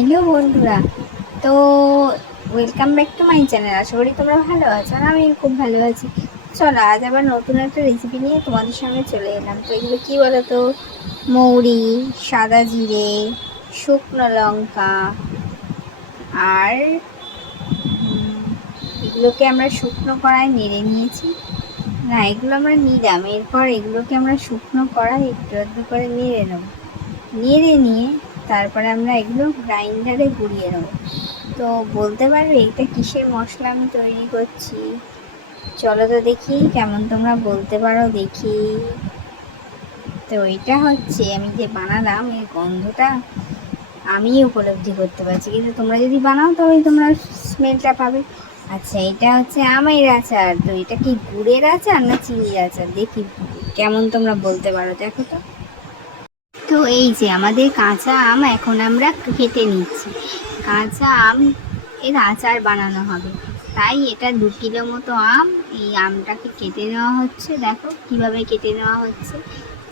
Hello বন্ধুরা, তো welcome back to my channel. আশা করি তোমরা ভালো আছো আর আমি খুব ভালো আছি। চলো আজ আবার নতুন একটা রেসিপি নিয়ে তোমাদের সামনে চলে এলাম। তো এগুলো কী বলো তো, মৌরি, সাদা জিরে, শুকনো লঙ্কা আর এগুলোকে আমরা শুকনো কড়ায় নেড়ে নিয়েছি। না, এগুলো আমরা নিলাম, এরপর এগুলোকে আমরা শুকনো কড়াই একটু একটু করে নেড়ে নেব। নেড়ে নিয়ে তারপরে আমরা এগুলো গ্রাইন্ডারে গুঁড়িয়ে নেব। তো বলতে পারবে এটা কিসের মশলা আমি তৈরি করছি? চলো তো দেখি কেমন তোমরা বলতে পারো দেখি। তো এটা হচ্ছে, আমি যে বানালাম এর গন্ধটা আমি উপলব্ধি করতে পারছি, কিন্তু তোমরা যদি বানাও তবে তোমরা স্মেলটা পাবে। আচ্ছা, এটা হচ্ছে আমের আচার। তো এটা কি গুড়ের আচার না চিনির আচার? দেখি কেমন তোমরা বলতে পারো, দেখো তো। তো এই যে আমাদের কাঁচা আম এখন আমরা কেটে নিচ্ছি। কাঁচা আম এর আচার বানানো হবে, তাই এটা 2 কিলো মতো আম। এই আমটাকে কেটে নেওয়া হচ্ছে, দেখো কিভাবে কেটে নেওয়া হচ্ছে।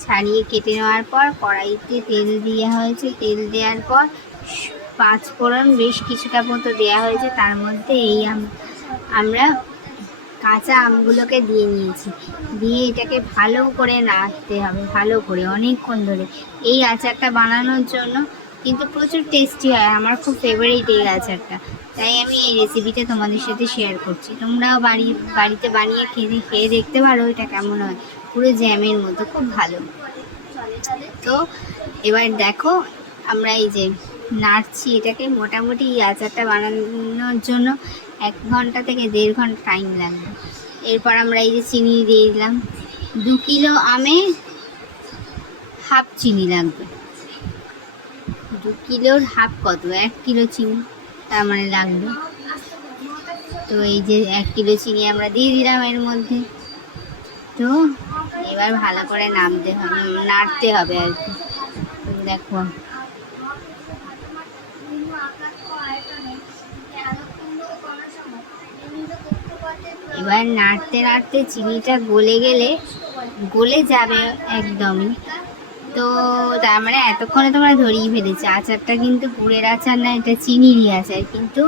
ছাড়িয়ে কেটে নেওয়ার পর কড়াইতে তেল দেওয়া হয়েছে, তেল দেওয়ার পর 5 ফোড়ন বেশ কিছুটা মতো দেওয়া হয়েছে। তার মধ্যে এই আমরা কাঁচা আমগুলোকে দিয়ে নিয়েছি, দিয়ে এটাকে ভালো করে নাড়তে হবে, ভালো করে অনেকক্ষণ ধরে। এই আচারটা বানানোর জন্য কিন্তু প্রচুর টেস্টি হয়, আমার খুব ফেভারিট এই আচারটা, তাই আমি এই রেসিপিটা তোমাদের সাথে শেয়ার করছি। তোমরাও বাড়িতে বানিয়ে খেয়ে দেখতে পারো এটা কেমন হয়। পুরো জ্যামের মতো, খুব ভালো। তো এবার দেখো, আমরা এই যে নাড়ছি এটাকে, মোটামুটি এই আচারটা বানানোর জন্য 1 ঘন্টা থেকে 1.5 ঘন্টা টাইম লাগবে। এরপর আমরা এই যে চিনি দিয়ে দিলাম। 2 কিলো আমে হাফ চিনি লাগবে। 2 কিলোর হাফ কত? 1 কিলো চিনি, তার মানে লাগবে। তো এই যে 1 কিলো চিনি আমরা দিয়ে দিলাম এর মধ্যে। তো এবার ভালো করে নাড়তে হবে আর কি। দেখো এবার নাড়তে নাড়তে চিনিটা গলে যাবে একদমই। তো তার মানে এতক্ষণে তোমরা ধরিয়ে ফেলেছো আচারটা কিন্তু গুড়ের আচার না, এটা চিনিরই আচার। কিন্তু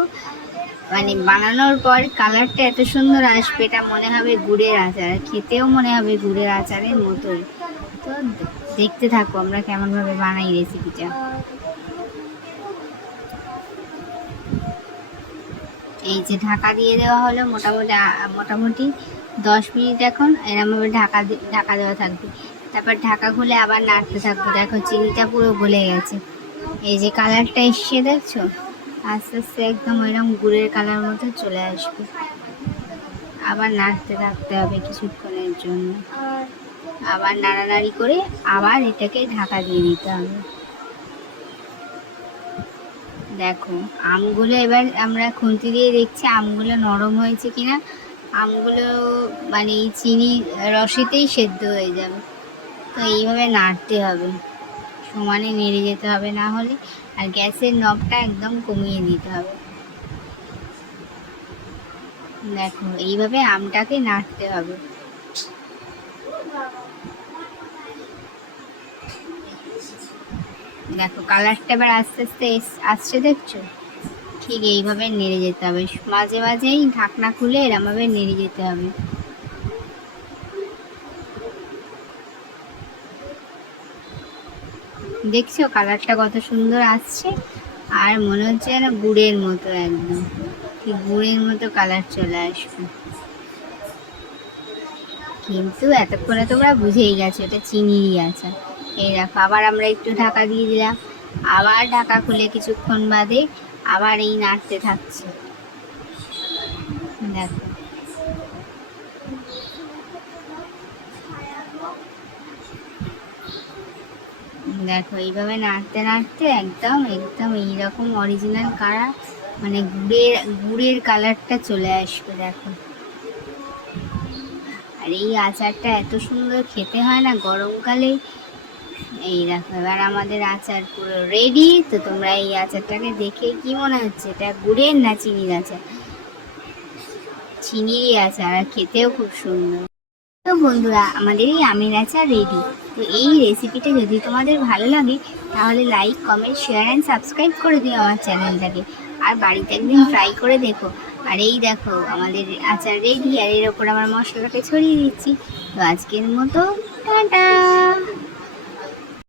মানে বানানোর পর কালারটা এত সুন্দর আসবে, এটা মনে হবে গুড়ের আচার, খেতেও মনে হবে গুড়ের আচারের মতোই। তো দেখতে থাকো আমরা কেমনভাবে বানাই রেসিপিটা। এই যে ঢাকা দিয়ে দেওয়া হলো, মোটামুটি 10 মিনিট এখন এরমভাবে ঢাকা দেওয়া থাকবে। তারপর ঢাকা খুলে আবার নাড়তে থাকবো। দেখো চিনিটা পুরো গলে গেছে, এই যে কালারটা এসছে দেখছো, আস্তে আস্তে একদম ওইরকম গুড়ের কালার মতো চলে আসবে। আবার নাড়তে থাকতে হবে কিছুক্ষণের জন্য, আবার নাড়ানাড়ি করে আবার এটাকে ঢাকা দিয়ে দিতে হবে। দেখো আমগুলো এবার আমরা খুন্তি দিয়ে দেখছি আমগুলো নরম হয়েছে কিনা। আমগুলো মানে এই চিনি রসেতেই সেদ্ধ হয়ে যাবে। তো এইভাবে নাড়তে হবে, সমানে নেড়ে যেতে হবে, না হলে। আর গ্যাসের নবটা একদম কমিয়ে দিতে হবে। দেখো এইভাবে আমটাকে নাড়তে হবে। দেখো কালারটা এবার আস্তে আস্তে আসছে, দেখছো? ঠিক এইভাবে নেড়ে যেতে হবে, মাঝে মাঝেই ঢাকনা খুলে এরমভাবে নেড়ে যেতে হবে। দেখছো কালারটা কত সুন্দর আসছে, আর মনে হচ্ছে যেন গুড়ের মতো, একদম ঠিক গুড়ের মতো কালার চলে আসবে। কিন্তু এতক্ষণে তোমরা বুঝেই গেছো এটা চিনিরই আচার। এই দেখো আবার আমরা একটু ঢাকা দিয়ে দিলাম, আবার ঢাকা খুলে কিছুক্ষণ বাদে আবার এই নাড়তে থাকছে। দেখো দেখো এইভাবে নাড়তে নাড়তে একদম একদম এইরকম অরিজিনাল কালার, মানে গুড়ের কালারটা চলে আসবে। দেখো, আর এই আচারটা এত সুন্দর খেতে হয় না গরমকালে। এই দেখো এবার আমাদের আচার পুরো রেডি। তো তোমরা এই আচারটাকে দেখে কি মনে হচ্ছে এটা গুড়ের না চিনির আচার? চিনিরই আচার, আর খেতেও খুব সুন্দর। তো বন্ধুরা আমাদের এই আমের আচার রেডি। তো এই রেসিপিটা যদি তোমাদের ভালো লাগে তাহলে like, comment, share and subscribe করে দিও আমার চ্যানেলটাকে। আর বাড়িতে একদিন ট্রাই করে দেখো। আর এই দেখো আমাদের আচার রেডি, আর এর ওপর আমার মশলাটাকে ছড়িয়ে দিচ্ছি। তো আজকের মতো টাটা।